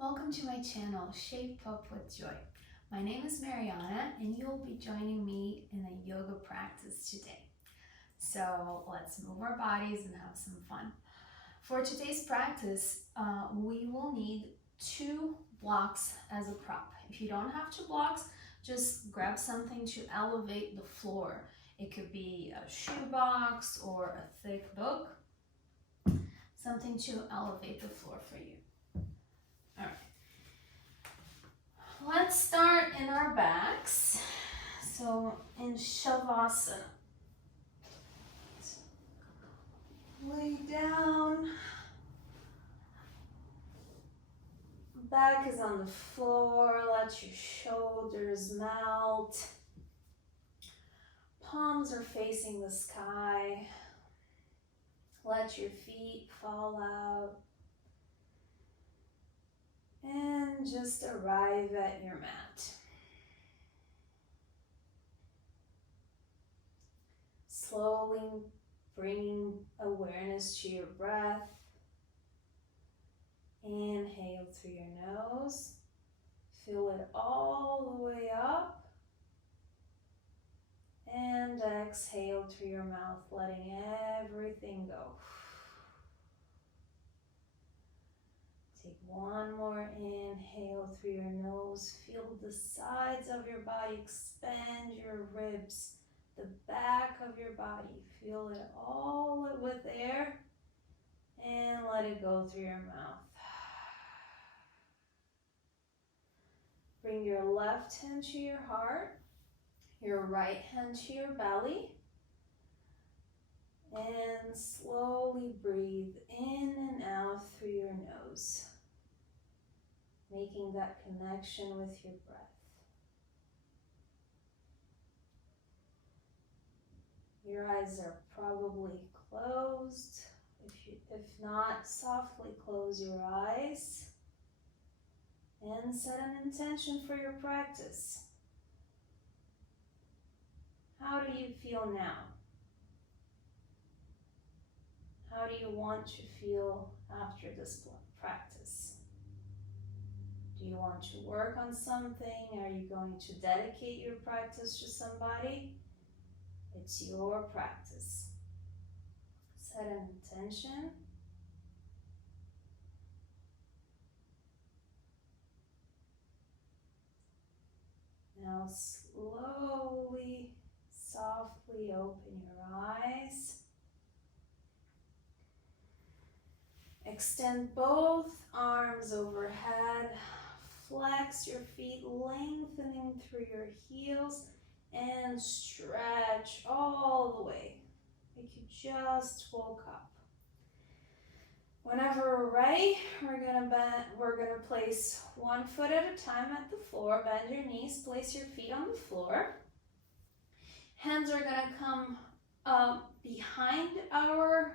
Welcome to my channel, Shape Up with Joy. My name is Mariana and you'll be joining me in a yoga practice today. So let's move our bodies and have some fun. For today's practice, we will need 2 blocks as a prop. If you don't have 2 blocks, just grab something to elevate the floor. It could be a shoebox or a thick book, something to elevate the floor for you. All right. Let's start in our backs. So in Shavasana. Lay down. Back is on the floor. Let your shoulders melt. Palms are facing the sky. Let your feet fall out. And just arrive at your mat. Slowly bringing awareness to your breath. Inhale through your nose. Fill it all the way up. And exhale through your mouth, letting everything go. Take one more inhale through your nose. Feel the sides of your body, expand your ribs, the back of your body. Feel it all with air and let it go through your mouth. Bring your left hand to your heart, your right hand to your belly, and slowly breathe in and out through your nose, making that connection with your breath. Your eyes are probably closed. If not, softly close your eyes and set an intention for your practice. How do you feel now? How do you want to feel after this practice? Do you want to work on something? Are you going to dedicate your practice to somebody? It's your practice. Set an intention. Now slowly, softly open your eyes. Extend both arms overhead. Flex your feet, lengthening through your heels, and stretch all the way, like you just woke up. Whenever we're ready, we're gonna place one foot at a time at the floor. Bend your knees, place your feet on the floor. Hands are gonna come behind our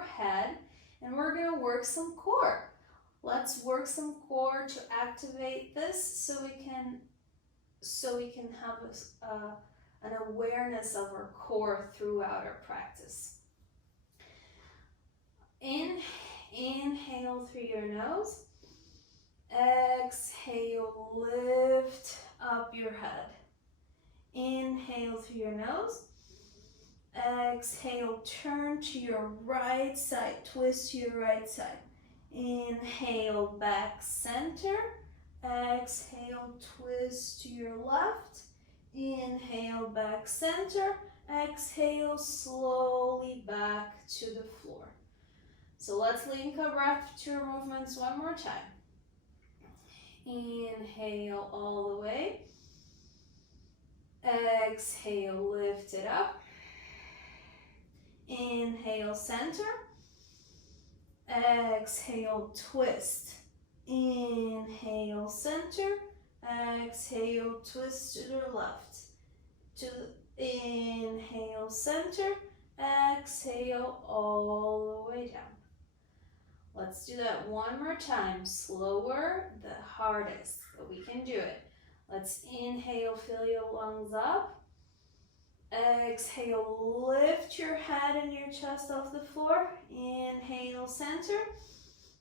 head, and we're gonna work some core. Let's work some core to activate this so we can have an awareness of our core throughout our practice. Inhale through your nose. Exhale, lift up your head. Inhale through your nose. Exhale, turn to your right side, twist to your right side. Inhale, back center. Exhale, twist to your left. Inhale, back center. Exhale, slowly back to the floor. So let's link our breath to our movements one more time. Inhale all the way. Exhale, lift it up. Inhale, center. Exhale, twist. Inhale, center. Exhale, twist to the left. Inhale, center. Exhale, all the way down. Let's do that one more time. Slower, the hardest, but we can do it. Let's inhale, fill your lungs up. Exhale, lift your head and your chest off the floor. Inhale, center.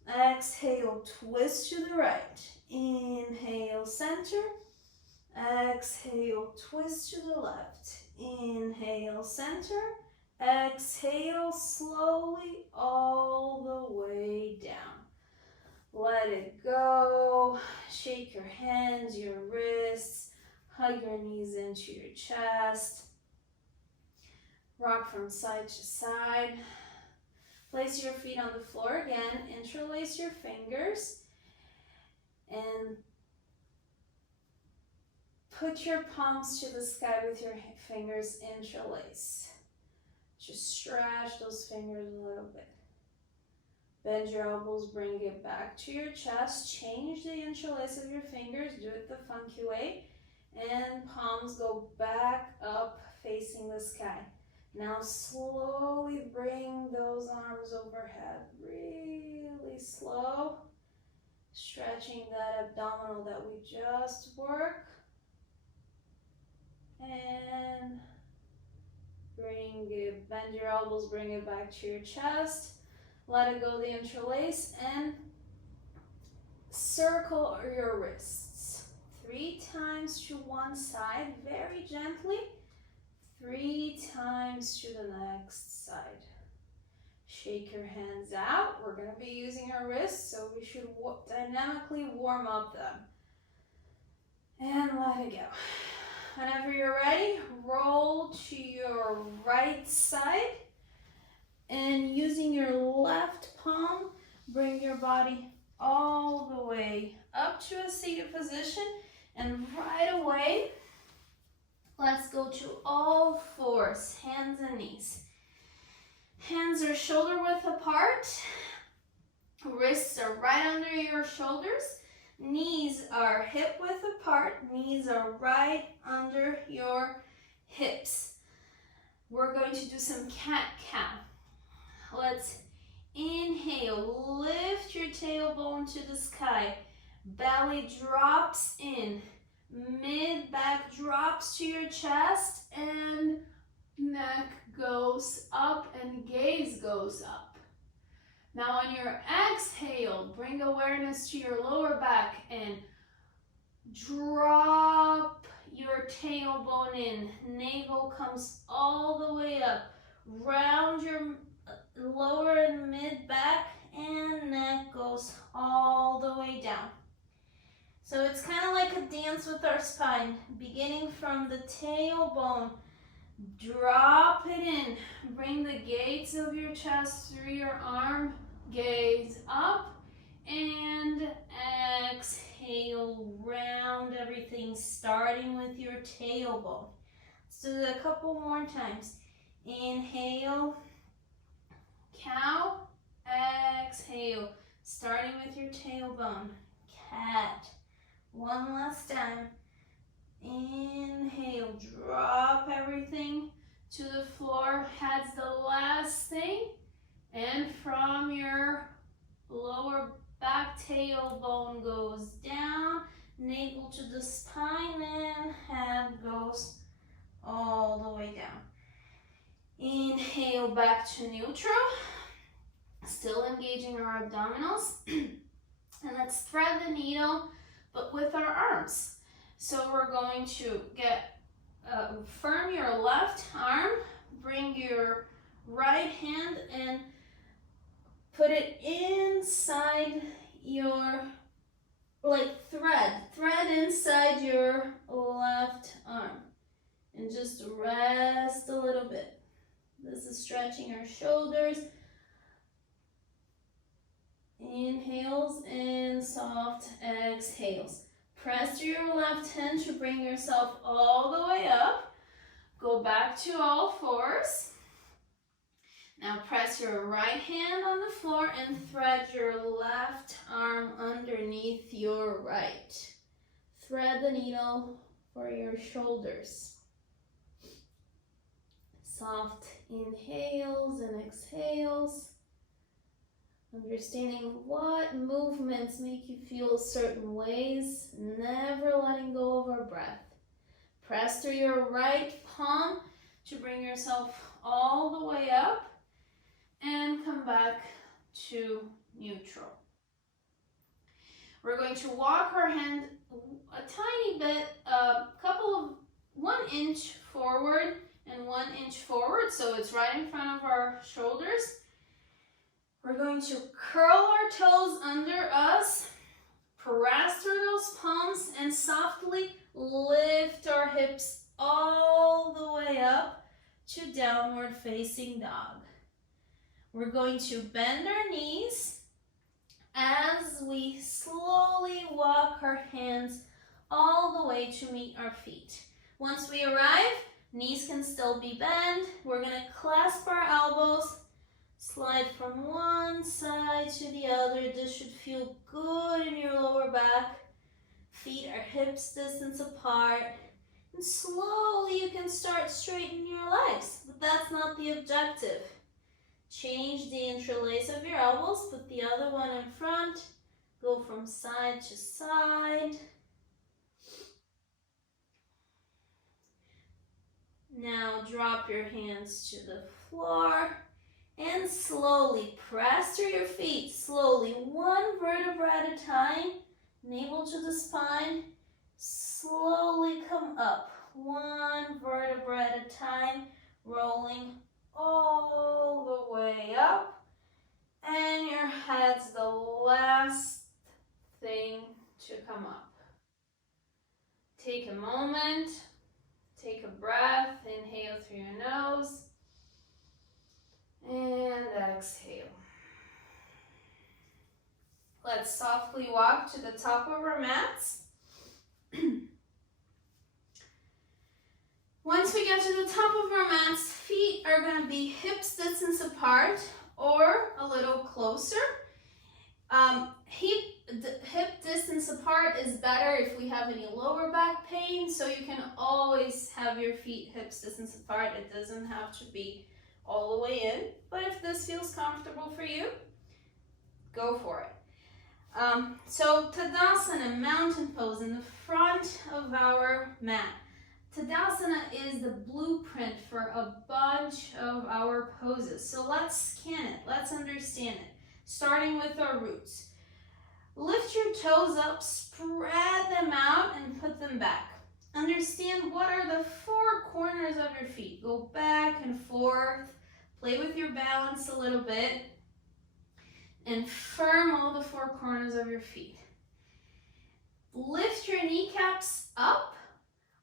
Exhale, twist to the right. Inhale, center. Exhale, twist to the left. Inhale, center. Exhale, slowly all the way down. Let it go. Shake your hands, your wrists. Hug your knees into your chest. Rock from side to side. Place your feet on the floor again. Interlace your fingers. And put your palms to the sky with your fingers interlace. Just stretch those fingers a little bit. Bend your elbows, bring it back to your chest. Change the interlace of your fingers. Do it the funky way. And palms go back up facing the sky. Now slowly bring those arms overhead. Really slow. Stretching that abdominal that we just worked. And bend your elbows, bring it back to your chest. Let it go, the interlace, and circle your wrists. 3 times to one side, very gently. 3 times to the next side. Shake your hands out. We're going to be using our wrists, so we should dynamically warm up them. And let it go. Whenever you're ready, roll to your right side. And using your left palm, bring your body all the way up to a seated position. And right away, let's go to all fours, hands and knees. Hands are shoulder width apart. Wrists are right under your shoulders. Knees are hip width apart. Knees are right under your hips. We're going to do some cat-cow. Let's inhale, lift your tailbone to the sky. Belly drops in. Mid-back drops to your chest and neck goes up and gaze goes up. Now on your exhale, bring awareness to your lower back and drop your tailbone in. Navel comes all the way up. Round your lower and mid back and neck goes all the way down. So it's kind of like a dance with our spine, beginning from the tailbone. Drop it in. Bring the gaze of your chest through your arm. Gaze up and exhale. Round everything, starting with your tailbone. Let's do it a couple more times. Inhale, cow, exhale. Starting with your tailbone. Cat. One last time. Inhale, drop everything to the floor. Head's the last thing. And from your lower back, tailbone goes down, navel to the spine, and head goes all the way down. Inhale back to neutral. Still engaging our abdominals. And let's thread the needle, but with our arms. So we're going to firm your left arm, bring your right hand and put it inside your, thread inside your left arm. And just rest a little bit. This is stretching our shoulders. Inhales and soft exhales. Press through your left hand to bring yourself all the way up. Go back to all fours. Now press your right hand on the floor and thread your left arm underneath your right. Thread the needle for your shoulders. Soft inhales and exhales. Understanding what movements make you feel certain ways, never letting go of our breath. Press through your right palm to bring yourself all the way up and come back to neutral. We're going to walk our hand a tiny bit, 1 inch forward and 1 inch forward, so it's right in front of our shoulders. We're going to curl our toes under us, press through those palms, and softly lift our hips all the way up to downward facing dog. We're going to bend our knees as we slowly walk our hands all the way to meet our feet. Once we arrive, knees can still be bent. We're going to clasp our elbows, slide from one side to the other. This should feel good in your lower back. Feet are hips distance apart. And slowly you can start straightening your legs, but that's not the objective. Change the interlace of your elbows, put the other one in front, go from side to side. Now drop your hands to the floor and slowly press through your feet. Slowly, one vertebra at a time, navel to the spine. Slowly come up, one vertebra at a time, rolling all the way up, and your head's the last thing to come up. Take a moment, take a breath, inhale through your nose, and exhale. Let's softly walk to the top of our mats. Once we get to the top of our mats, feet are going to be hips distance apart or a little closer. Hip distance apart is better if we have any lower back pain, so you can always have your feet hips distance apart. It doesn't have to be all the way in, but if this feels comfortable for you, go for it. So Tadasana, mountain pose in the front of our mat. Tadasana is the blueprint for a bunch of our poses. So let's scan it, let's understand it. Starting with our roots. Lift your toes up, spread them out, and put them back. Understand what are the four corners of your feet. Go back and forth, play with your balance a little bit, and firm all the four corners of your feet. Lift your kneecaps up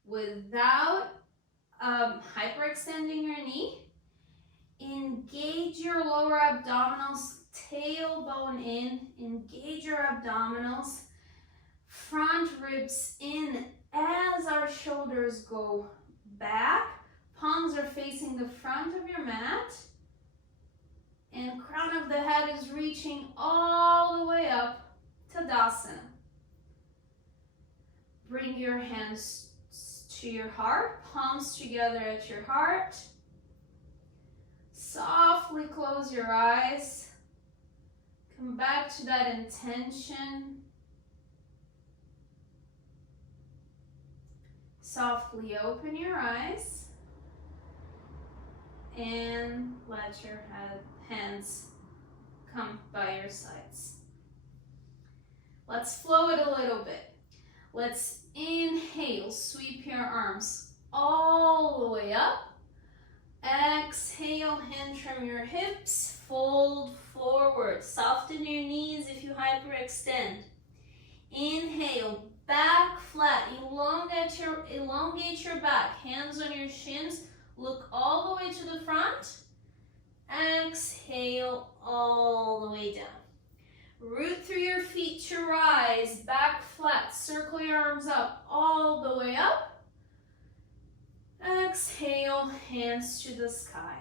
without hyperextending your knee. Engage your lower abdominals, tailbone in, engage your abdominals, front ribs in as our shoulders go back. Palms are facing the front of your mat, and crown of the head is reaching all the way up, Tadasana. Bring your hands to your heart, palms together at your heart. Softly close your eyes. Come back to that intention. Softly open your eyes and let your hands come by your sides. Let's flow it a little bit. Let's inhale, sweep your arms all the way up. Exhale, hand trim your hips, fold forward. Soften your knees if you hyperextend. Inhale, back flat, elongate your back. Hands on your shins, look all the way to the front. Exhale, all the way down. Root through your feet to rise, back flat, circle your arms up, all the way up. Exhale, hands to the sky.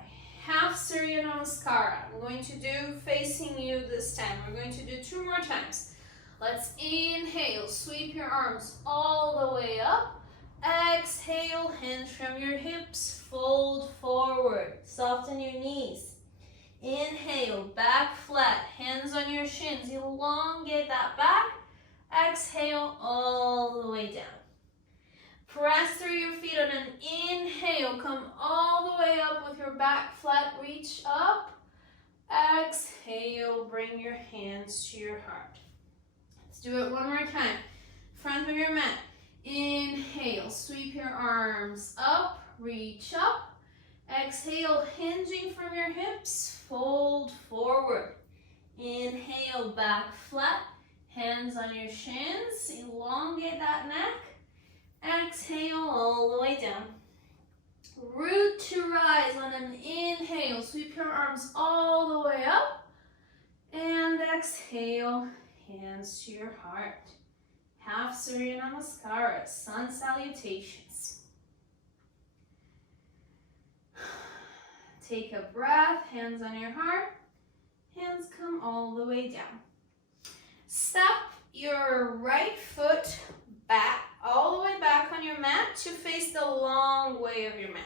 Half Surya Namaskara. I'm going to do facing you this time. We're going to do 2 more times. Let's inhale, sweep your arms all the way up. Exhale, hand trim your hips, fold forward, soften your knees. Inhale, back flat, hands on your shins, elongate that back. Exhale, all the way down. Press through your feet on an inhale, come all the way up with your back flat, reach up. Exhale, bring your hands to your heart. do it one more time. Front of your mat. Inhale, sweep your arms up, reach up. Exhale, hinging from your hips, fold forward. Inhale, back flat, hands on your shins, elongate that neck. Exhale, all the way down. Root to rise on an inhale, sweep your arms all the way up. And exhale, hands to your heart. Half Surya Namaskara, sun salutations. Take a breath, hands on your heart. Hands come all the way down. Step your right foot back, all the way back on your mat to face the long way of your mat.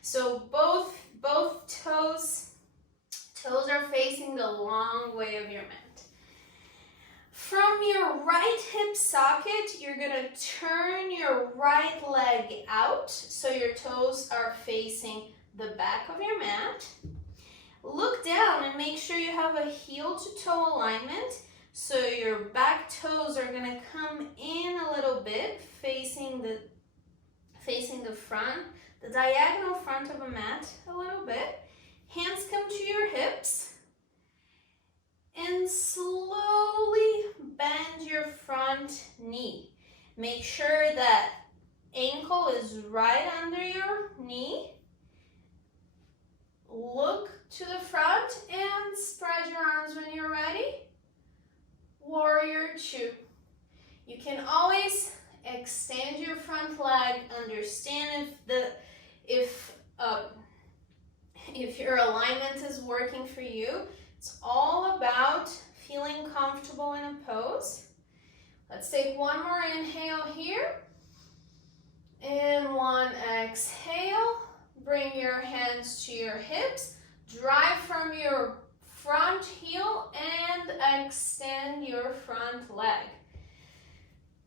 So both toes are facing the long way of your mat. From your right hip socket, you're gonna turn your right leg out so your toes are facing the back of your mat. Look down and make sure you have a heel to toe alignment. So your back toes are gonna come in a little bit, facing the front, the diagonal front of a mat a little bit. Hands come to your hips. And slowly bend your front knee. Make sure that ankle is right under your knee. Look to the front and spread your arms when you're ready. Warrior two. You can always extend your front leg. Understand if your alignment is working for you. It's all about feeling comfortable in a pose. Let's take one more inhale here. And one exhale. Bring your hands to your hips. Drive from your front heel and extend your front leg.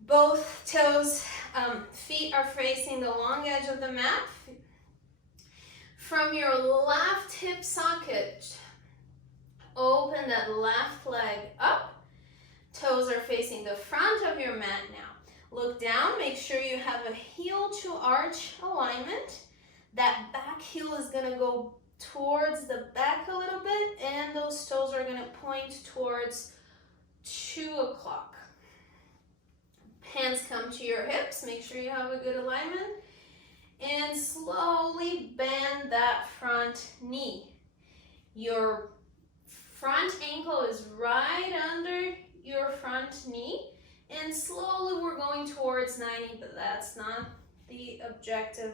Both toes, feet are facing the long edge of the mat. From your left hip socket, open that left leg up. Toes are facing the front of your mat now. Look down, make sure you have a heel to arch alignment. That back heel is gonna go towards the back a little bit, and those toes are gonna point towards 2 o'clock. Hands come to your hips, make sure you have a good alignment, and slowly bend that front knee. Your front ankle is right under your front knee, and slowly we're going towards 90, but that's not the objective.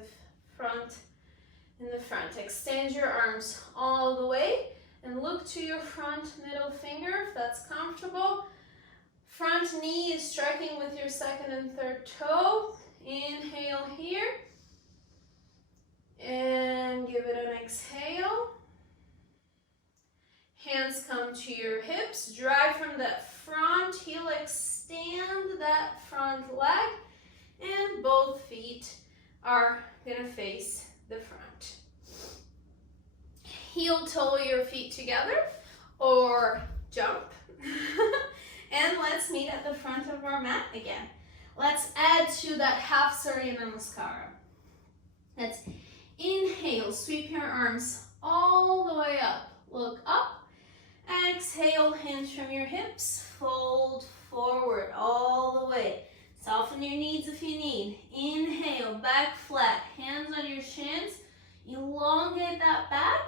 In the front. Extend your arms all the way and look to your front middle finger if that's comfortable. Front knee is striking with your second and third toe. Inhale here. And give it an exhale. Hands come to your hips. Drive from that front heel. Extend that front leg. And both feet are gonna face the front. Heel toe your feet together or jump. And let's meet at the front of our mat again. Let's add to that half Surya Namaskara. Let's inhale, sweep your arms all the way up. Look up. Exhale, hinge from your hips. Fold forward all the way. Soften your knees if you need. Inhale, back flat, hands on your shins. Elongate that back.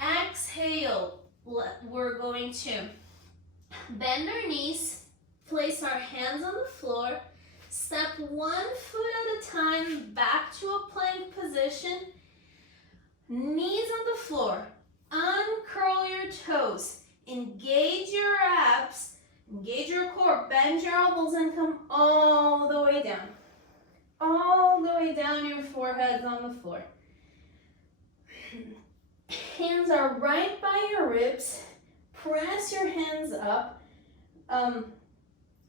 Exhale, we're going to bend our knees, place our hands on the floor, step 1 foot at a time back to a plank position. Knees on the floor, uncurl your toes, engage your abs, engage your core, bend your elbows and come all the way down. All the way down, your forehead's on the floor. Hands are right by your ribs. Press your hands up.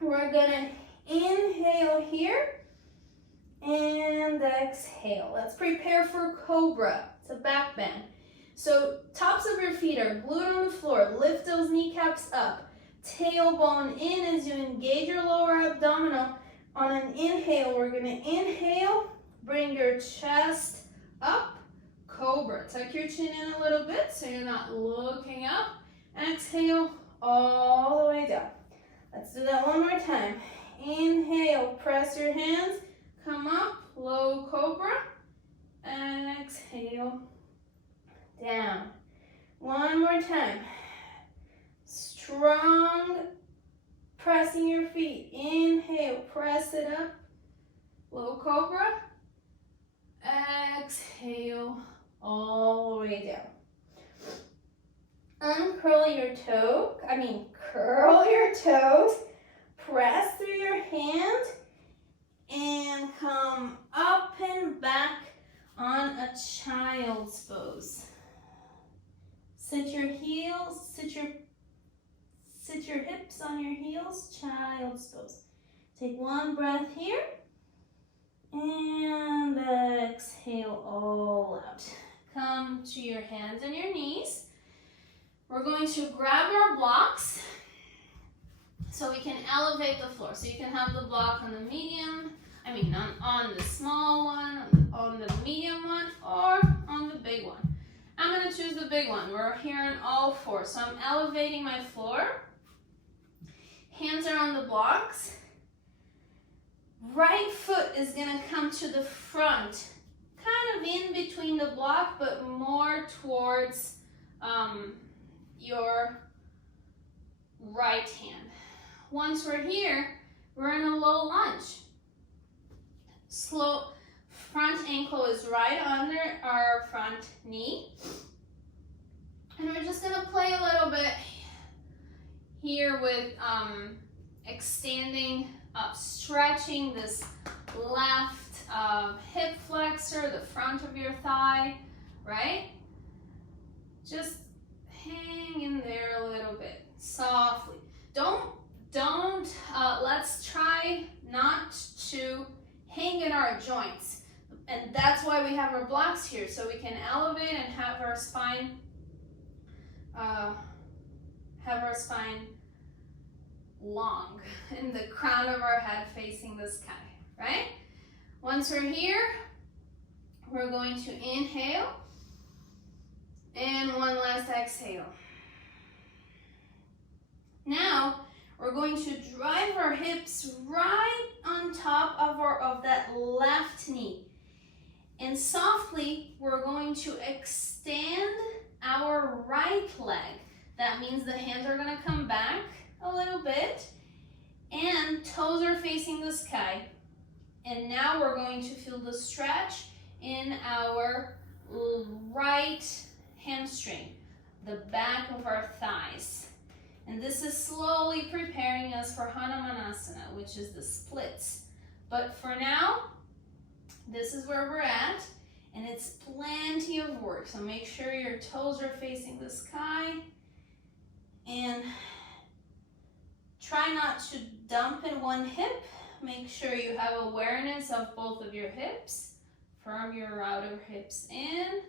We're gonna inhale here and exhale. Let's prepare for Cobra. It's a back bend. So tops of your feet are glued on the floor. Lift those kneecaps up. Tailbone in as you engage your abdominal. On an inhale, we're gonna inhale, bring your chest up, cobra. Tuck your chin in a little bit so you're not looking up. Exhale, all the way down. Let's do that one more time. Inhale, press your hands, come up, low cobra. Exhale, down. One more time. Strong pressing your feet. Inhale, press it up. Low cobra. Exhale, all the way down. Curl your toes. Press through your hand and come up and back on a child's pose. Sit your hips on your heels, child's pose. Take one breath here and exhale all out. Come to your hands and your knees. We're going to grab our blocks so we can elevate the floor. So you can have the block on the on the small one, on the medium one, or on the big one. I'm going to choose the big one. We're here on all fours. So I'm elevating my floor. Hands are on the blocks. Right foot is going to come to the front, kind of in between the block, but more towards your right hand. Once we're here, we're in a low lunge. Slow, front ankle is right under our front knee. And we're just gonna play a little bit here with extending up, stretching this left hip flexor, the front of your thigh, right? Just hang in there a little bit, softly. Let's try not to hang in our joints. And that's why we have our blocks here, so we can elevate and have our spine long and the crown of our head facing the sky, right? Once we're here, we're going to inhale and one last exhale. Now, we're going to drive our hips right on top of that left knee. And softly, we're going to extend our right leg. That means the hands are going to come back a little bit and toes are facing the sky. And now we're going to feel the stretch in our right hamstring, the back of our thighs. And this is slowly preparing us for Hanumanasana, which is the splits. But for now, this is where we're at, and it's plenty of work. So make sure your toes are facing the sky, and try not to dump in one hip. Make sure you have awareness of both of your hips. Firm your outer hips in.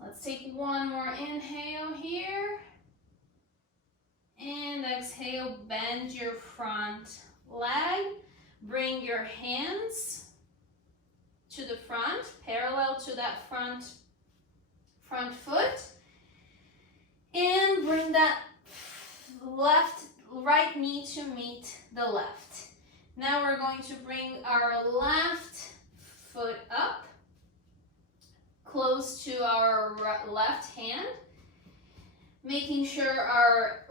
Let's take one more inhale here. And exhale, bend your front leg. Bring your hands to the front, parallel to that front foot. And bring that right knee to meet the left. Now we're going to bring our left foot up, close to our left hand. Making sure our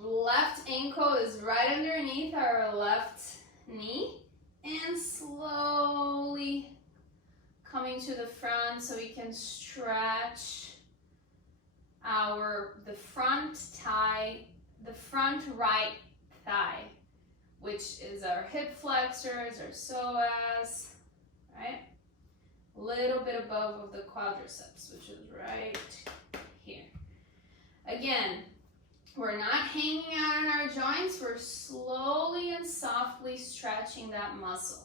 left ankle is right underneath our left knee, and slowly coming to the front so we can stretch the front right thigh, which is our hip flexors, our psoas, right? A little bit above of the quadriceps, which is right here. Again, we're not hanging out in our joints. We're slowly and softly stretching that muscle.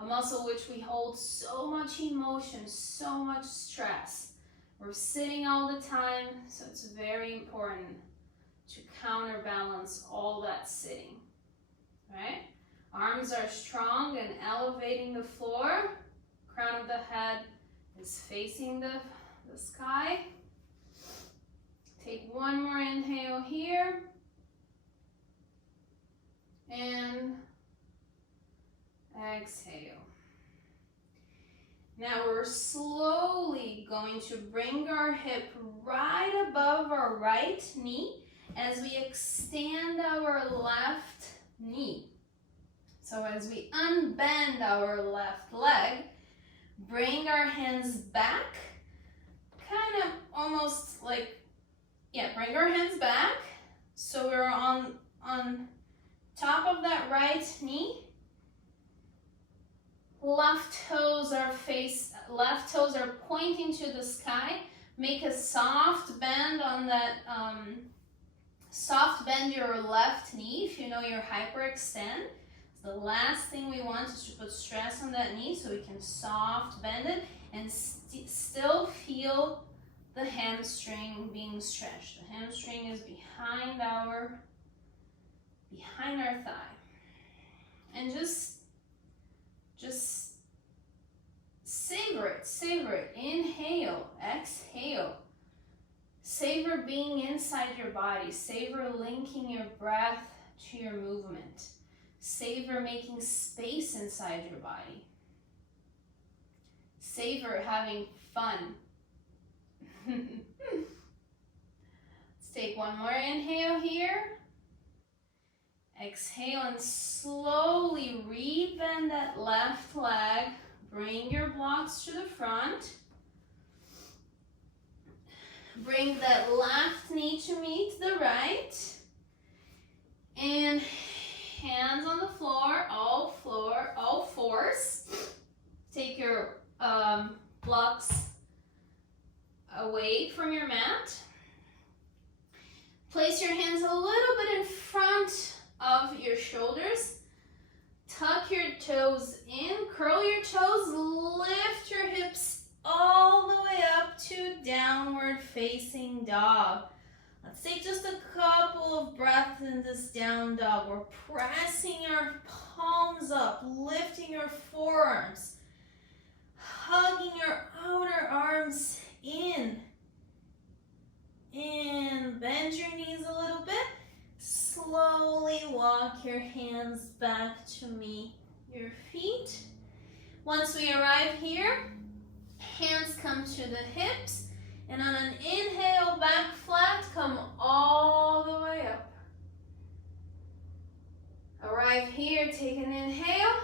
A muscle which we hold so much emotion, so much stress. We're sitting all the time, so it's very important to counterbalance all that sitting. right? Arms are strong and elevating the floor. Crown of the head is facing the sky. Take one more inhale here. And exhale. Now we're slowly going to bring our hip right above our right knee as we extend our left knee. So as we unbend our left leg, bring our hands back, kind of almost like, bring our hands back. So we're on top of that right knee. Left toes are pointing to the sky. Make a soft bend on that, soft bend your left knee if you know you're hyperextend. The last thing we want is to put stress on that knee, so we can soft bend it and still feel the hamstring being stretched. The hamstring is behind our thigh. And just savor it. Inhale, exhale. Savor being inside your body. Savor linking your breath to your movement. Savor making space inside your body. Savor having fun. Let's take one more inhale here. Exhale and slowly rebend that left leg. Bring your blocks to the front. Bring that left knee to meet the right. And hands on the floor, all fours. Take your blocks away from your mat. Place your hands a little bit in front of your shoulders. Tuck your toes in, curl your toes, lift your hips all the way up to downward facing dog. Let's take just a couple of breaths in this down dog. We're pressing our palms up, lifting your forearms, hugging your outer arms in. And bend your knees a little bit. Slowly walk your hands back to meet your feet. Once we arrive here, hands come to the hips. And on an inhale, back flat, come all the way up. Arrive here, take an inhale.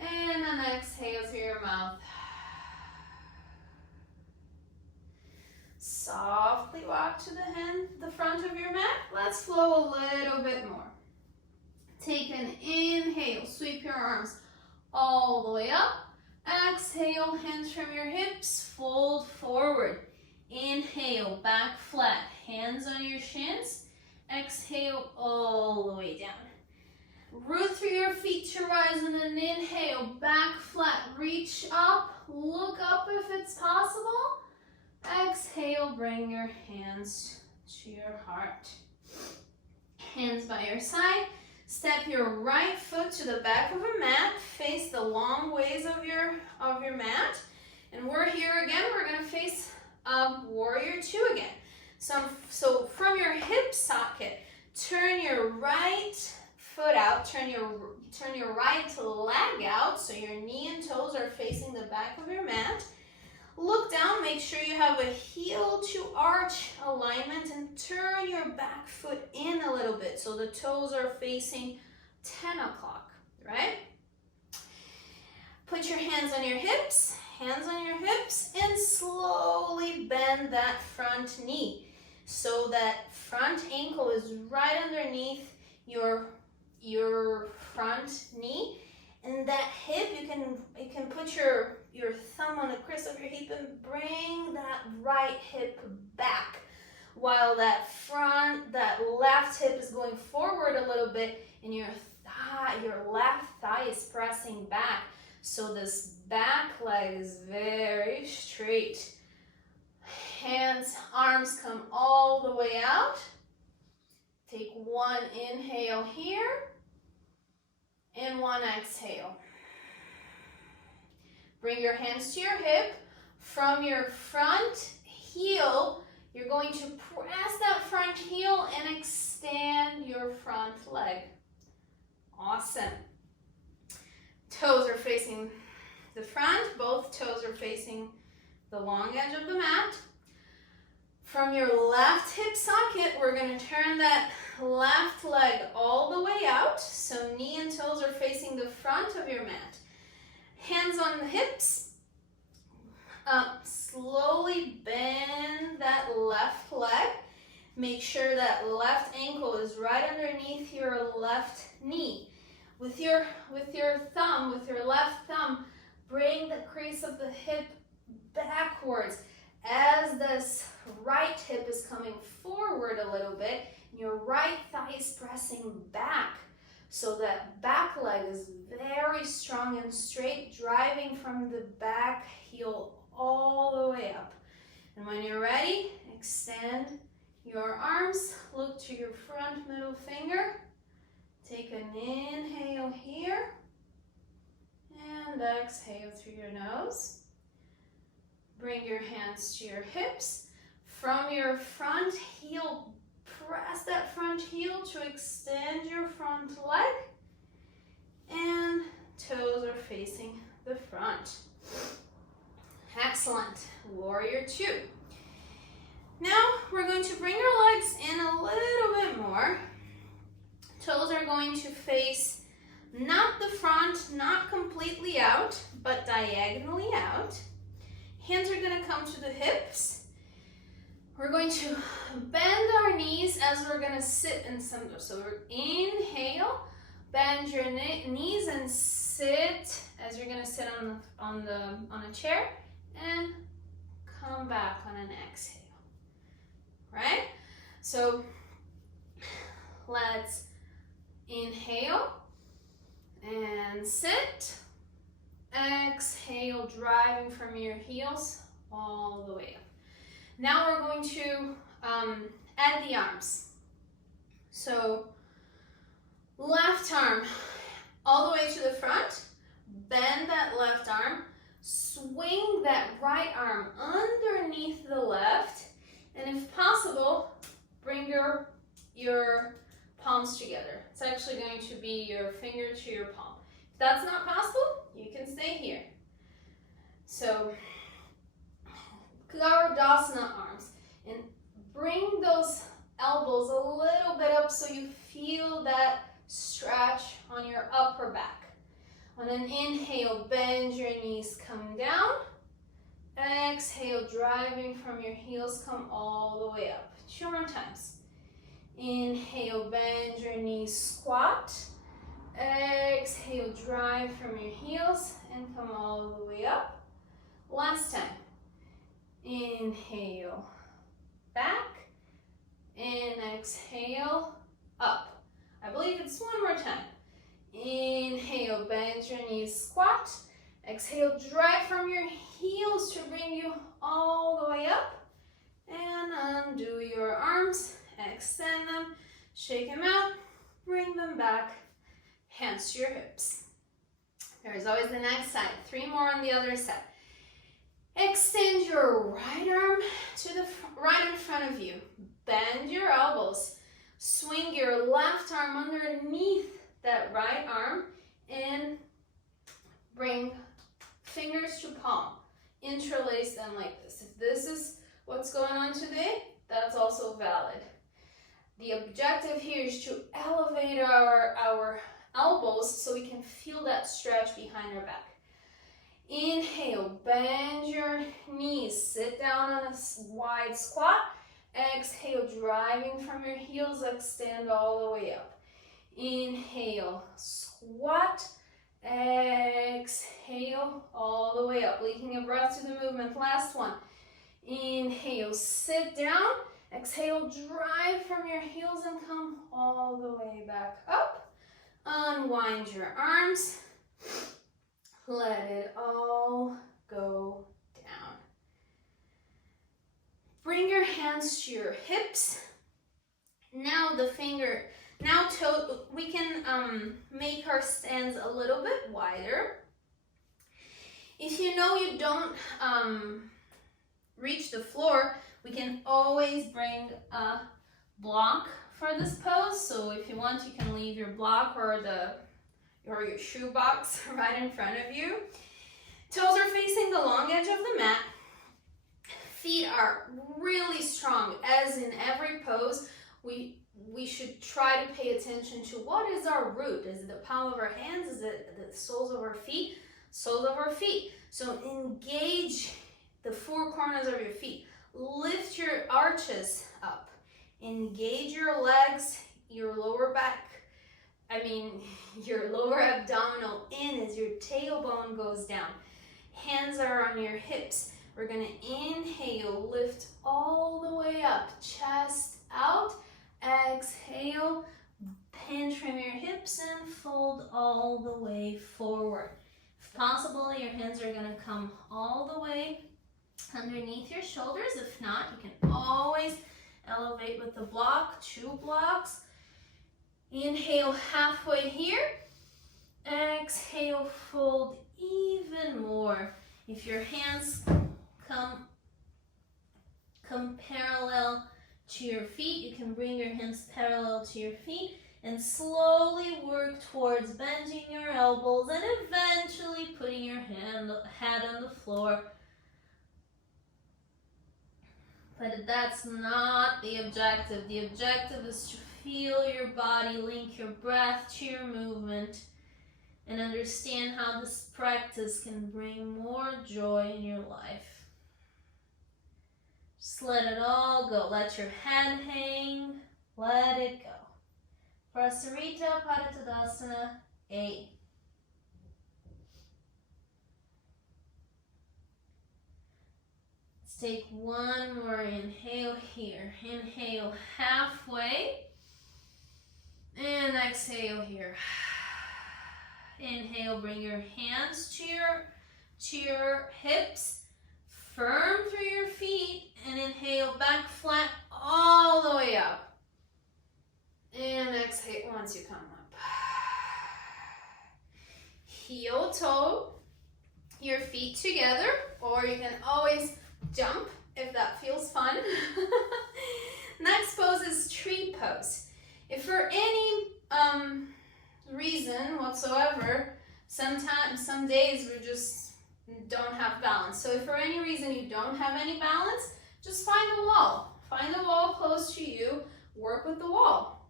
And an exhale through your mouth. Softly walk to the front of your mat. Let's flow a little bit more. Take an inhale, sweep your arms all the way up. Exhale, hands from your hips, fold forward. Inhale, back flat, hands on your shins. Exhale, all the way down. Root through your feet to rise and an inhale, back flat, reach up, look up if it's possible. Exhale, bring your hands to your heart. Hands by your side. Step your right foot to the back of a mat. Face the long ways of your mat. And we're here again. We're going to face warrior two again. So from your hip socket, turn your right foot out. Turn your right leg out so your knee and toes are facing the back of your mat. Look down, make sure you have a heel to arch alignment and turn your back foot in a little bit so the toes are facing 10 o'clock, right? Put your hands on your hips, and slowly bend that front knee so that front ankle is right underneath your front knee. And that hip, you can put your thumb on the crease of your hip and bring that right hip back while that left hip is going forward a little bit and your left thigh is pressing back. So this back leg is very straight. Hands, arms come all the way out. Take one inhale here. and one exhale. Bring your hands to your hip. From your front heel, you're going to press that front heel and extend your front leg. Awesome. Toes are facing the front. Both toes are facing the long edge of the mat. From your left hip socket, we're going to turn that left leg all the way out. So knee and toes are facing the front of your mat. Hands on the hips. Up. Slowly bend that left leg. Make sure that left ankle is right underneath your left knee. With your left thumb, bring the crease of the hip backwards as this right hip is coming forward a little bit. And your right thigh is pressing back. So that back leg is very strong and straight, driving from the back heel all the way up. And when you're ready, extend your arms, look to your front middle finger. Take an inhale here, and exhale through your nose. Bring your hands to your hips. From your front heel, press that front heel to extend your front leg, and toes are facing the front. Excellent. Warrior two. Now we're going to bring our legs in a little bit more. Toes are going to face not the front, not completely out, but diagonally out. Hands are going to come to the hips. We're going to bend our knees as we're going to sit in some. So we're inhale, bend your knees and sit as you're going to sit on a chair, and come back on an exhale. Right? So let's inhale and sit. Exhale, driving from your heels all the way up. Now we're going to add the arms. So left arm all the way to the front. Bend that left arm. Swing that right arm underneath the left. And if possible, bring your palms together. It's actually going to be your finger to your palm. If that's not possible, you can stay here. So, Garudasana arms. And bring those elbows a little bit up so you feel that stretch on your upper back. On an inhale, bend your knees, come down. Exhale, driving from your heels, come all the way up. 2 more times. Inhale, bend your knees, squat. Exhale, drive from your heels and come all the way up. Last time. Inhale, back. And exhale, up. I believe it's 1 more time. Inhale, bend your knees, squat. Exhale, drive from your heels to bring you all the way up. And undo your arms, extend them, shake them out, bring them back, hands to your hips. There's always the next side. 3 more on the other side. Extend your right arm to the right in front of you. Bend your elbows. Swing your left arm underneath that right arm and bring fingers to palm. Interlace them like this. If this is what's going on today, that's also valid. The objective here is to elevate our elbows so we can feel that stretch behind our back. Inhale, bend your knees, sit down on a wide squat. Exhale, driving from your heels, extend all the way up. Inhale, squat. Exhale, all the way up. Linking a breath to the movement. Last one. Inhale, sit down. Exhale, drive from your heels and come all the way back up. Unwind your arms. Let it all go down. Bring your hands to your hips. Now we can make our stands a little bit wider. If you know you don't reach the floor, we can always bring a block for this pose. So if you want, you can leave your block or your shoe box right in front of you. Toes are facing the long edge of the mat. Feet are really strong. As in every pose, we should try to pay attention to what is our root. Is it the palm of our hands? Is it the soles of our feet? Soles of our feet. So engage the four corners of your feet. Lift your arches up. Engage your legs, your lower back. Your lower abdominal in as your tailbone goes down. Hands are on your hips. We're gonna inhale, lift all the way up, chest out. Exhale, pinch from your hips and fold all the way forward. If possible, your hands are gonna come all the way underneath your shoulders. If not, you can always elevate with the block, 2 blocks. Inhale halfway here. Exhale, fold even more. If your hands come parallel to your feet, you can bring your hands parallel to your feet and slowly work towards bending your elbows and eventually putting your head on the floor. But that's not the objective. The objective is to feel your body, link your breath to your movement, and understand how this practice can bring more joy in your life. Just let it all go. Let your head hang. Let it go. Prasarita Padottanasana 8. Let's take one more inhale here. Inhale halfway. And exhale here. Inhale, bring your hands to your hips. Firm through your feet. And inhale, back flat all the way up. And exhale once you come up. Heel toe your feet together, or you can always jump if that feels fun. Next pose is tree pose. If for any reason whatsoever, some days we just don't have balance. So if for any reason you don't have any balance, just find a wall. Find a wall close to you. Work with the wall.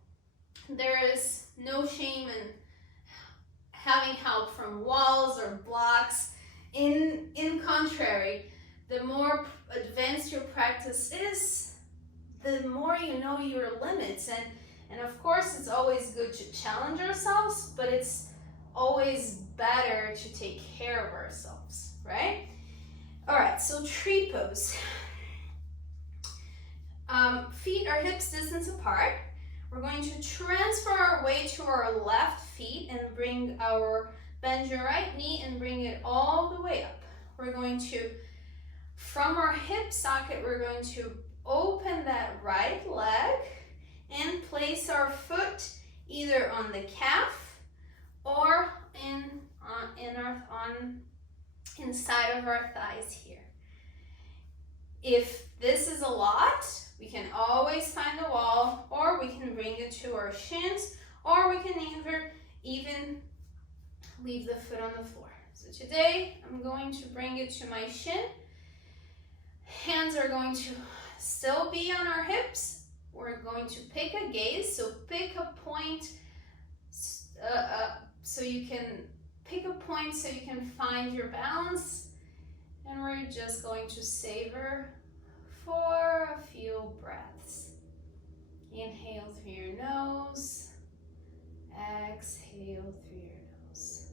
There is no shame in having help from walls or blocks. In contrary, the more advanced your practice is, the more you know your limits. And of course, it's always good to challenge ourselves, but it's always better to take care of ourselves, right? All right, so tree pose. Feet are hips distance apart. We're going to transfer our weight to our left feet and bend your right knee and bring it all the way up. We're going to, from our hip socket, we're going to open that right leg and place our foot either on the calf or inside of our thighs here. If this is a lot, we can always find a wall, or we can bring it to our shins, or we can even leave the foot on the floor. So today, I'm going to bring it to my shin. Hands are going to still be on our hips. We're going to pick a gaze, so pick a point so you can find your balance, and we're just going to savor for a few breaths. Inhale through your nose, exhale through your nose.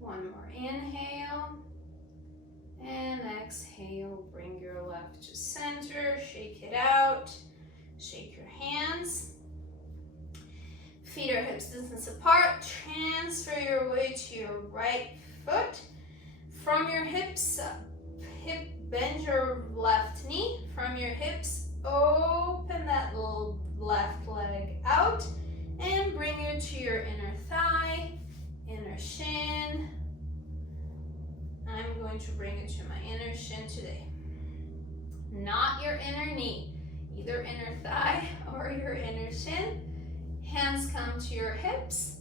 One more inhale, and exhale, bring your left to center, shake it out, shake your hands. Feet are hips distance apart, transfer your weight to your right foot. From your hips, hip bend your left knee from your hips, open that left leg out, and bring it to your inner thigh, inner shin. I'm going to bring it to my inner shin today. Not your inner knee, either inner thigh or your inner shin. Hands come to your hips,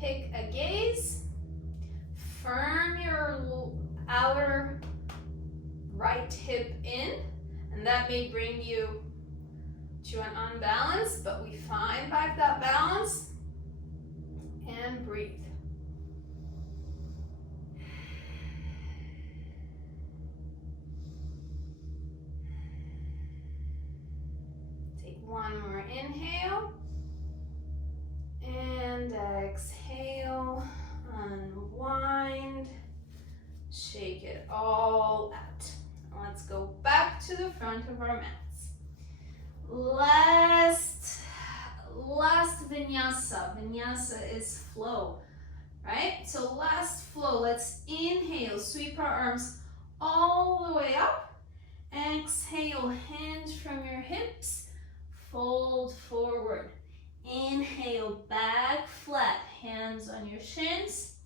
pick a gaze, firm your outer right hip in, and that may bring you to an unbalance, but we find back that balance and breathe. Take one more inhale and exhale, unwind, shake it all out. Let's go back to the front of our mats. Last vinyasa. Vinyasa is flow, right? So last flow, let's inhale, sweep our arms all the way up. Exhale, hands from your hips, fold forward. Inhale, back flat, hands on your shins.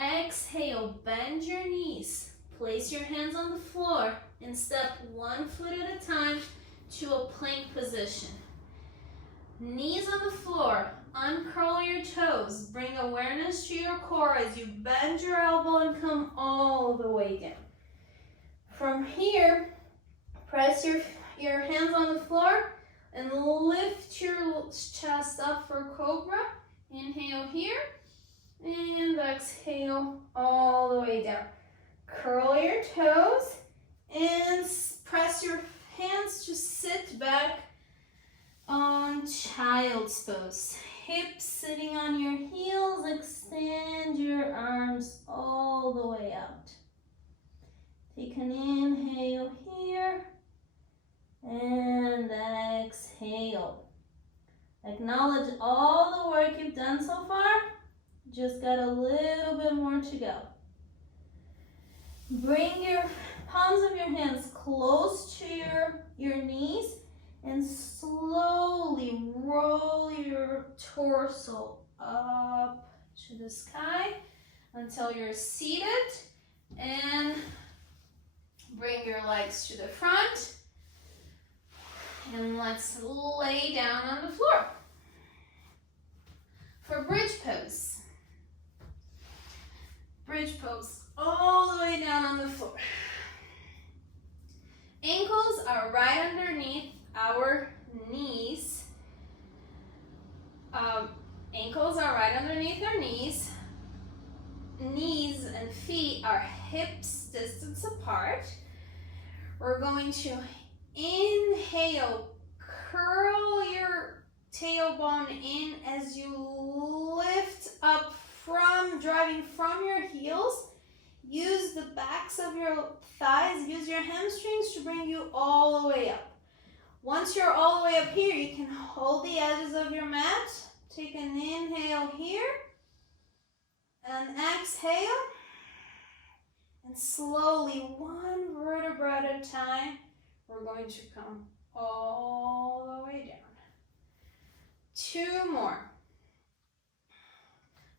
Exhale, bend your knees. Place your hands on the floor and step one foot at a time to a plank position. Knees on the floor, uncurl your toes. Bring awareness to your core as you bend your elbow and come all the way down. From here, press your hands on the floor and lift your chest up for Cobra. Inhale here and exhale all the way down. Curl your toes and press your hands to sit back on child's pose. Hips sitting on your heels, extend your arms all the way out. Take an inhale here and exhale. Acknowledge all the work you've done so far. Just got a little bit more to go. Bring your palms of your hands close to your knees and slowly roll your torso up to the sky until you're seated, and bring your legs to the front and let's lay down on the floor for bridge pose. Bridge pose all the way down on the floor. Ankles are right underneath our knees. Ankles are right underneath our knees. Knees and feet are hips distance apart. We're going to inhale, curl your tailbone in as you lift up driving from your heels. Use the backs of your thighs, use your hamstrings to bring you all the way up. Once you're all the way up here, you can hold the edges of your mat. Take an inhale here and exhale. And slowly, one vertebra at a time, we're going to come all the way down. 2 more.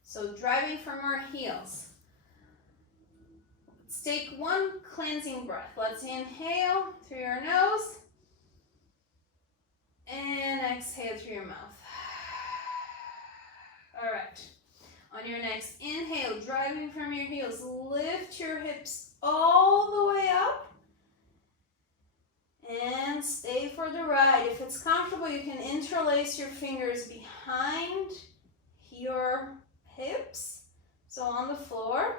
So driving from our heels. Let's take one cleansing breath. Let's inhale through your nose and exhale through your mouth. All right. On your next inhale, driving from your heels, lift your hips all the way up and stay for the ride. If it's comfortable, you can interlace your fingers behind your hips, so on the floor,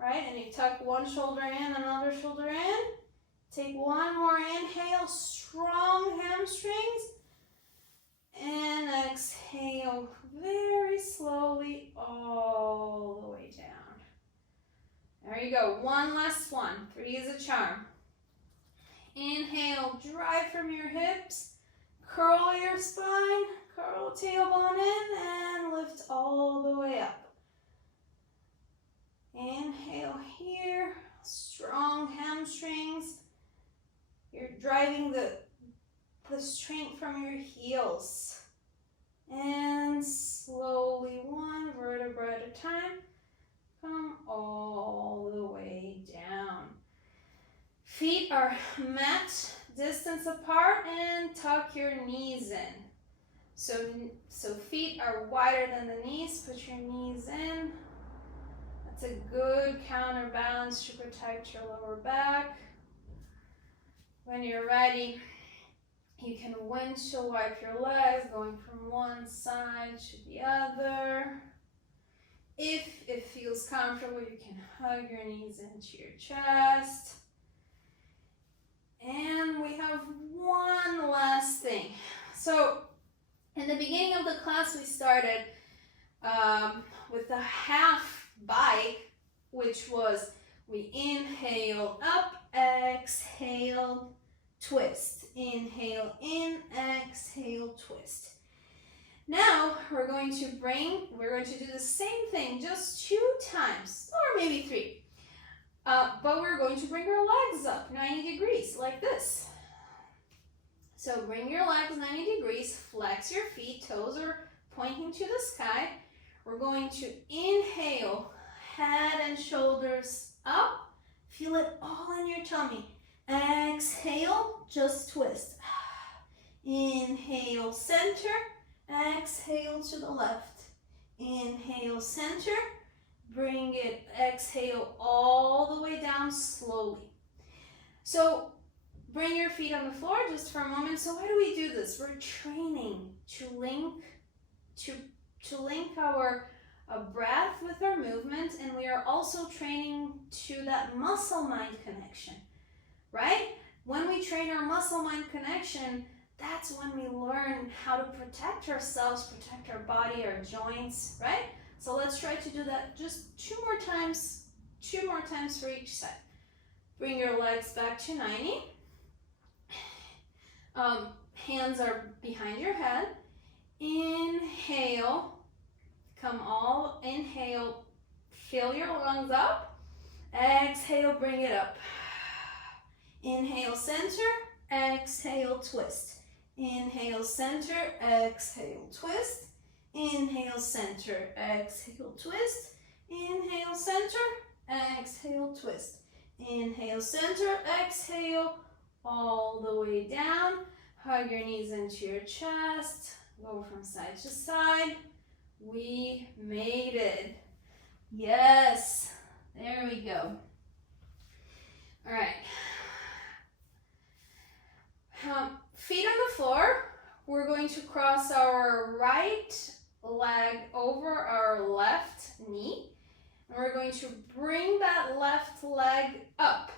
right? And you tuck one shoulder in, another shoulder in. Take one more inhale, strong hamstrings, and exhale very slowly all the way down. There you go, one last one. 3 is a charm. Inhale, drive from your hips, curl your spine, curl tailbone in, and lift all the way up. Inhale here, strong hamstrings. You're driving the strength from your heels. And slowly, one vertebra at a time, come all the way down. Feet are mat distance apart and tuck your knees in. So feet are wider than the knees. Put your knees in. That's a good counterbalance to protect your lower back. When you're ready, you can windshield wipe your legs, going from one side to the other. If it feels comfortable, you can hug your knees into your chest. And we have one last thing. So in the beginning of the class, we started with a half bike, which was we inhale up, exhale, twist. Inhale in, exhale, twist. Now we're going to do the same thing just 2 times, or maybe 3. But we're going to bring our legs up 90 degrees, like this. So bring your legs 90 degrees, flex your feet, toes are pointing to the sky. We're going to inhale, head and shoulders up. Feel it all in your tummy. Exhale, just twist. Inhale, center. Exhale to the left. Inhale, center. Bring it, exhale all the way down slowly. So bring your feet on the floor just for a moment. So why do we do this? We're training to link our breath with our movement, and we are also training to that muscle-mind connection, right? When we train our muscle-mind connection, that's when we learn how to protect ourselves, protect our body, our joints, right? So let's try to do that just 2 more times for each side. Bring your legs back to 90. Hands are behind your head. Inhale, inhale, fill your lungs up. Exhale, bring it up. Inhale, center, exhale, twist. Inhale, center, exhale, twist. Inhale, center, exhale, twist. Inhale, center, exhale, twist. Inhale, center, exhale, all the way down. Hug your knees into your chest. Go from side to side. We made it. Yes, there we go. All right. Feet on the floor. We're going to cross our right leg over our left knee. And we're going to bring that left leg up.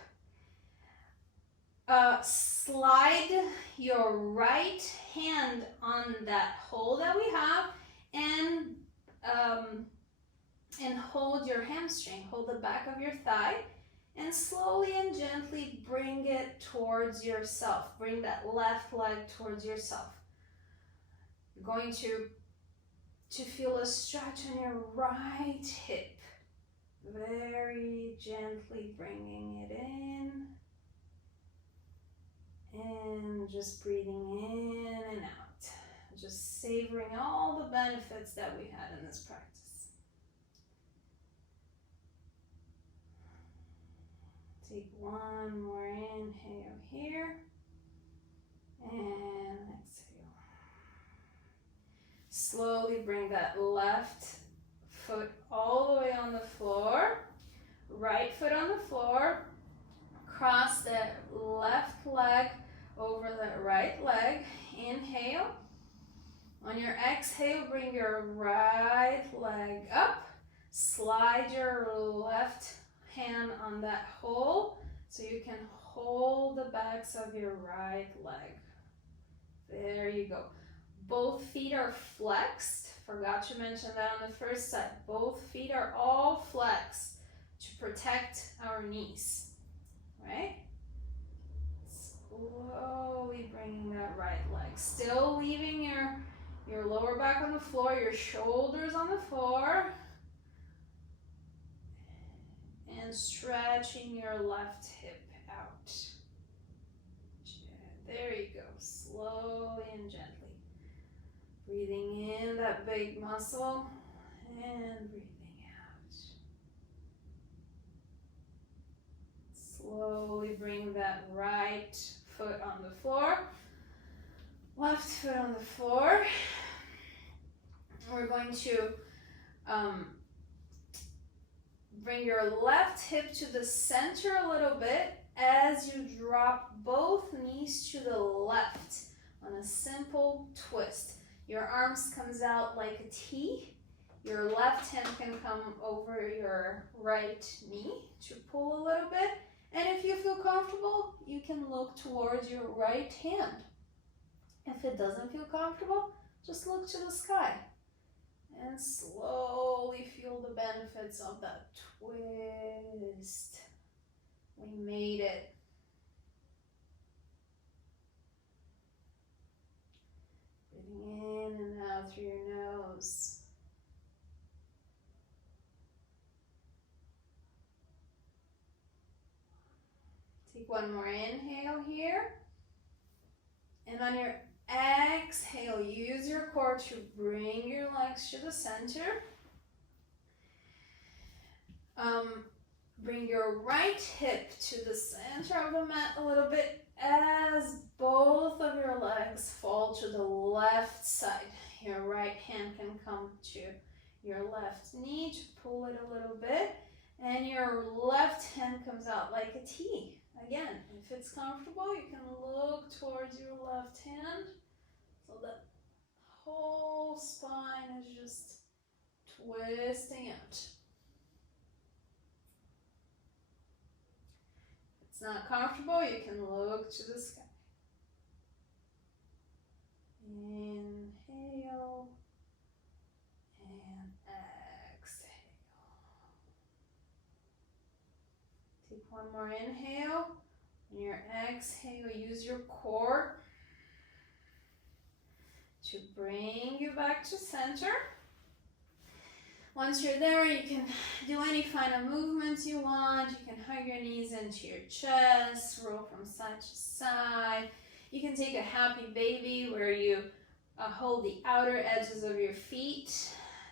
Slide your right hand on that hole that we have and hold your hamstring. Hold the back of your thigh and slowly and gently bring it towards yourself. Bring that left leg towards yourself. You're going to feel a stretch on your right hip. Very gently bringing it in. And just breathing in and out. Just savoring all the benefits that we had in this practice. Take one more inhale here. And exhale. Slowly bring that left foot all the way on the floor. Right foot on the floor. Cross that left leg over the right leg. Inhale. On your exhale, bring your right leg up. Slide your left hand on that hole so you can hold the backs of your right leg. There you go. Both feet are flexed. Forgot to mention that on the first side. Both feet are all flexed to protect our knees. Right? Slowly bringing that right leg. Still leaving your lower back on the floor, your shoulders on the floor. And and stretching your left hip out. There you go, slowly and gently. Breathing in that big muscle and breathing out. Slowly bring that right foot on the floor, left foot on the floor. We're going to bring your left hip to the center a little bit as you drop both knees to the left on a simple twist. Your arms comes out like a T. Your left hand can come over your right knee to pull a little bit. And if you feel comfortable, you can look towards your right hand. If it doesn't feel comfortable, just look to the sky. And slowly feel the benefits of that twist. We made it. Breathing in and out through your nose. Take one more inhale here. And on your exhale, use your core to bring your legs to the center. Bring your right hip to the center of the mat a little bit as both of your legs fall to the left side. Your right hand can come to your left knee to pull it a little bit, and your left hand comes out like a T. Again, if it's comfortable, you can look towards your left hand so that whole spine is just twisting out. If it's not comfortable, you can look to the sky. Inhale and exhale. Take one more inhale. On your exhale, use your core to bring you back to center. Once you're there, you can do any final movements you want. You can hug your knees into your chest, roll from side to side. You can take a happy baby where you hold the outer edges of your feet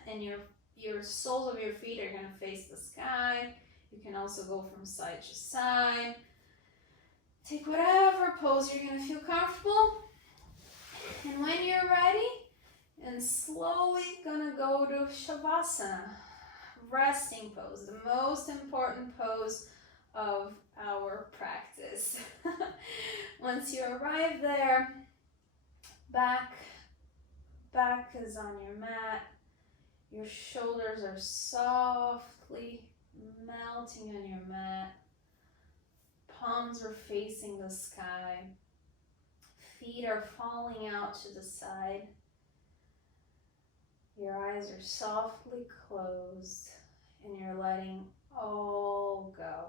and your soles of your feet are going to face the sky. You can also go from side to side. Take whatever pose you're going to feel comfortable. And when you're ready, and slowly gonna go to Shavasana, resting pose, the most important pose of our practice. Once you arrive there, back is on your mat. Your shoulders are softly melting on your mat. Palms are facing the sky. Feet are falling out to the side. Your eyes are softly closed and you're letting all go.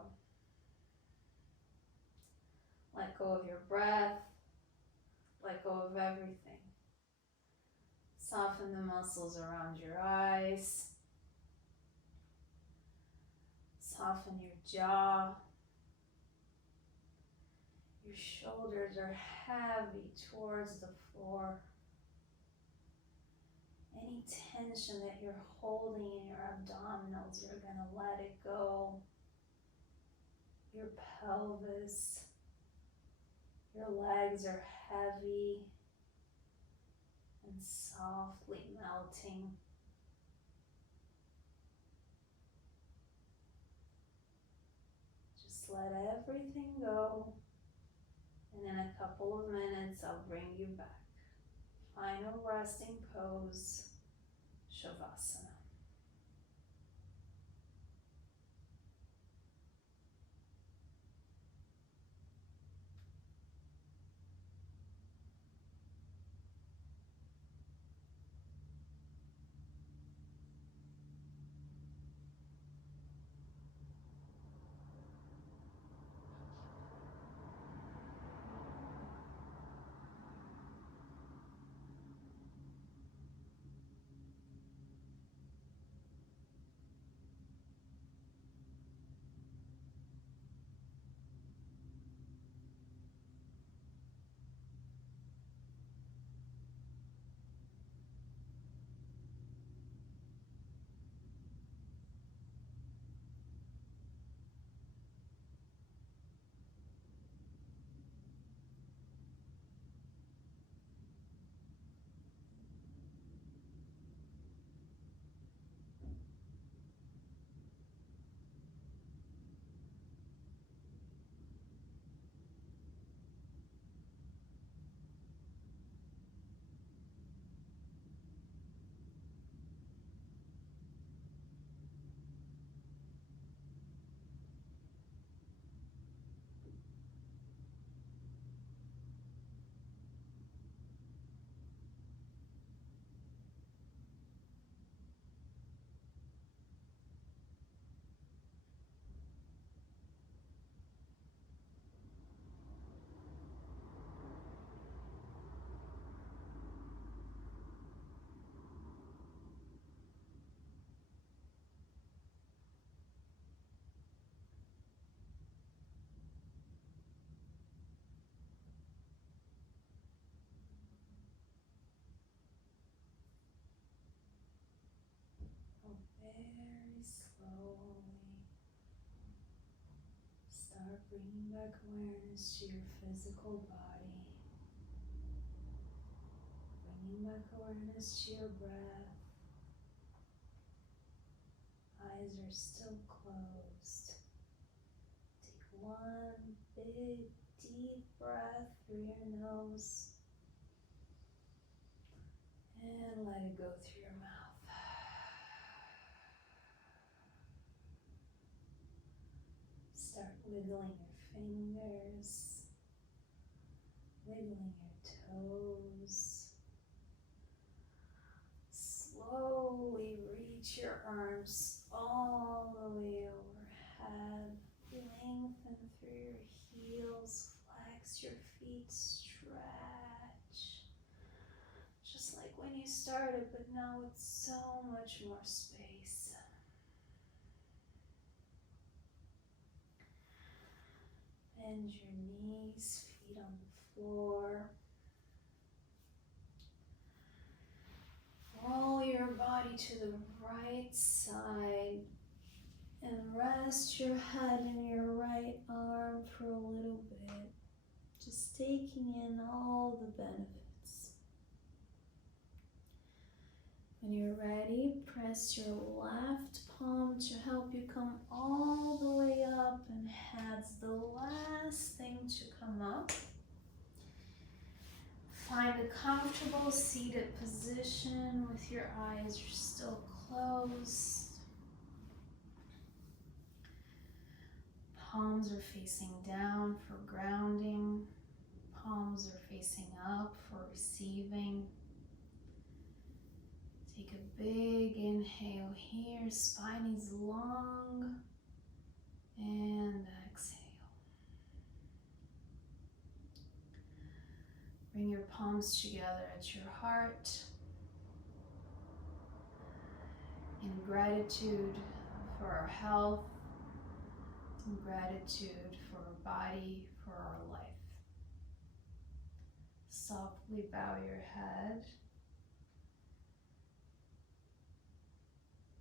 Let go of your breath. Let go of everything. Soften the muscles around your eyes. Soften your jaw. Your shoulders are heavy towards the floor. Any tension that you're holding in your abdominals, you're going to let it go. Your pelvis, your legs are heavy and softly melting. Just let everything go. And in a couple of minutes, I'll bring you back. Final resting pose, Shavasana. slowly start bringing back awareness to your physical body. Bringing back awareness to your breath. Eyes are still closed. Take one big deep breath through your nose and let it go through your mouth. Start wiggling your fingers, wiggling your toes. Slowly reach your arms all the way overhead. Lengthen through your heels. Flex your feet. Stretch. Just like when you started, but now with so much more space. Bend your knees, feet on the floor. Roll your body to the right side and rest your head in your right arm for a little bit. Just taking in all the benefits. When you're ready, press your left palm to help you come all the way up, and head's the last thing to come up. Find a comfortable seated position with your eyes still closed. Palms are facing down for grounding. Palms are facing up for receiving. Take a big inhale here. Spine is long. And exhale. Bring your palms together at your heart in gratitude for our health, in gratitude for our body, for our life. Softly bow your head.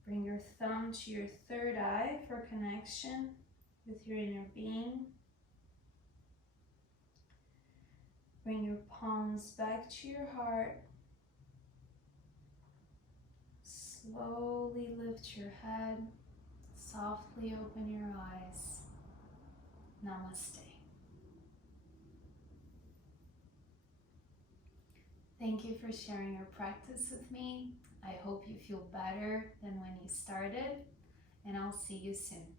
Bring your thumb to your third eye for connection with your inner being. Bring your palms back to your heart. Slowly lift your head. Softly open your eyes. Namaste. Thank you for sharing your practice with me. I hope you feel better than when you started, and I'll see you soon.